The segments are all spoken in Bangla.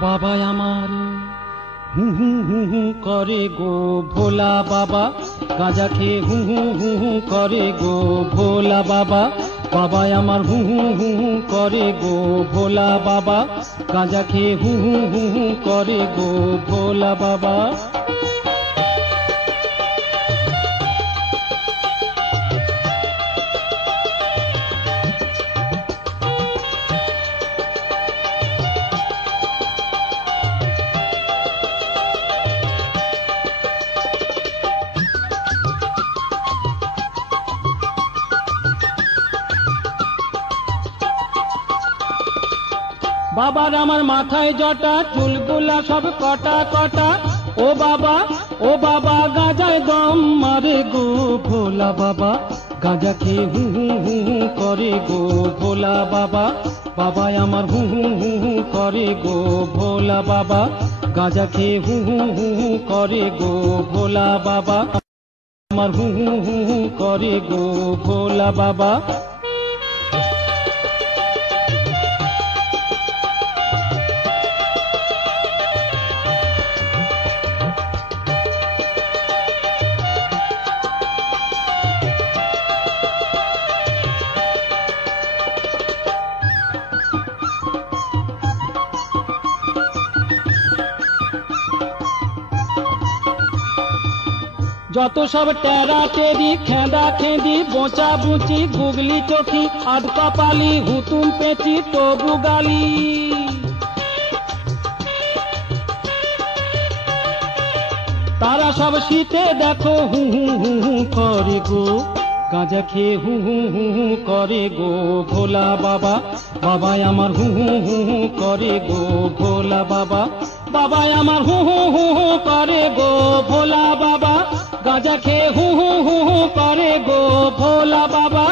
বাবা আমার হু হু হু হু করে গো ভোলা বাবা, গাঁজা খেয়ে হু হু হু হু করে গো ভোলা বাবা। বাবা আমার হু হু হু হু করে গো ভোলা বাবা, গাঁজা খেয়ে হু হু হু হু করে গো ভোলা বাবা। বাবার আমার মাথায় জটা, চুলগুলা সব কটা কটা। ও বাবা গাঁজায় দম মারে গো ভোলা বাবা, গাঁজা খেয়ে হু হু হু হু করে গো ভোলা বাবা। বাবা আমার হু হু হু হু করে গো ভোলা বাবা, গাঁজা খেয়ে হু হু হু হু করে গো ভোলা বাবা। আমার হু হু হু হু করে গো ভোলা বাবা। যত সব টেরা টেরি, খেঁদা খেঁদি, বোঁচা বুচি, গুগলি চোখি, আধ কপালি, হুতুম পেঁচি, তবু গালি। তারা সব শীতে দেখো হু হু হু হু করে গো, গাঁজা খেয়ে হু হু হু হু করে গো ভোলা বাবা। বাবা আমার হু হু হু হু করে গো ভোলা বাবা। বাবা আমার হু হু হু হু করে গো ভোলা বাবা, গাঁজা খেয়ে হু হু হু হু করে গো ভোলা বাবা।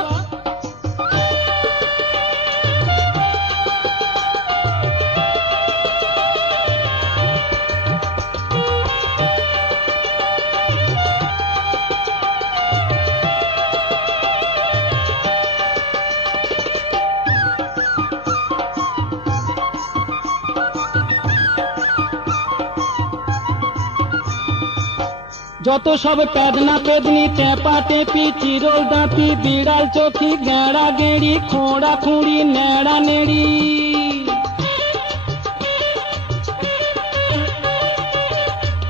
যত সব পেদনা পেদনি, টেপা টেপি, চিরল দাঁতি, বিড়াল চোখি, গেঁড়া গেঁড়ি, খোঁড়া খুঁড়ি, নেড়া নেড়ি।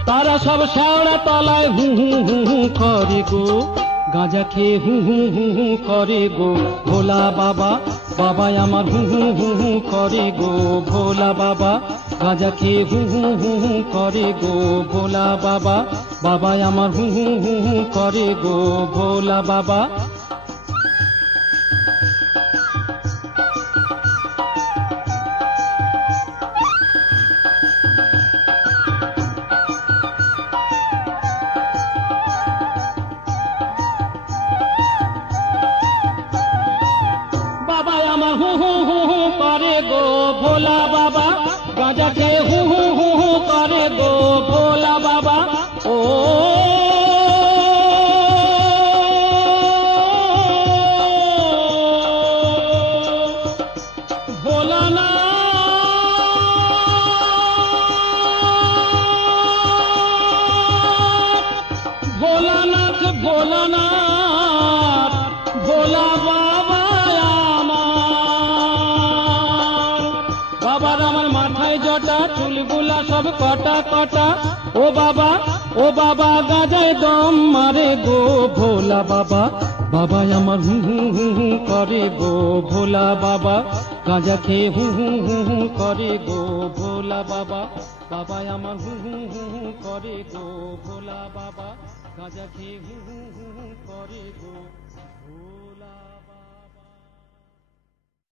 তারা সব শেওড়া তলায় হু হু হু হু করে গো, গাঁজা খেয়ে হু হু হু হু করে গো ভোলা বাবা। বাবা আমার হু হু হু হু করে গো ভোলা বাবা, গাঁজা খেয়ে হু হু হু হু করে গো ভোলা বাবা। বাবা আমার হু হু হু হু করে গো ভোলা বাবা। বাবা আমার হু হু হু হু করে গো ভোলা বাবা, গাঁজা খেয়ে হু হু হু হু করে গো ভোলা বাবা। ও ভোলানাথ ভোলানাথ ভোলা বাবা আমার। বাবার আমার মাথায় জটা, চুলগুলা সব কটা কটা। ও বাবা গাঁজায় দম মারে গো ভোলা বাবা। বাবা আমার হু হু হু হু করে গো ভোলা বাবা, গাঁজা খেয়ে হু হু হু হু করে গো ভোলা বাবা। বাবা আমার হু হু হু হু করে গো ভোলা বাবা, গাঁজা খেয়ে হু হু হু হু করে গো।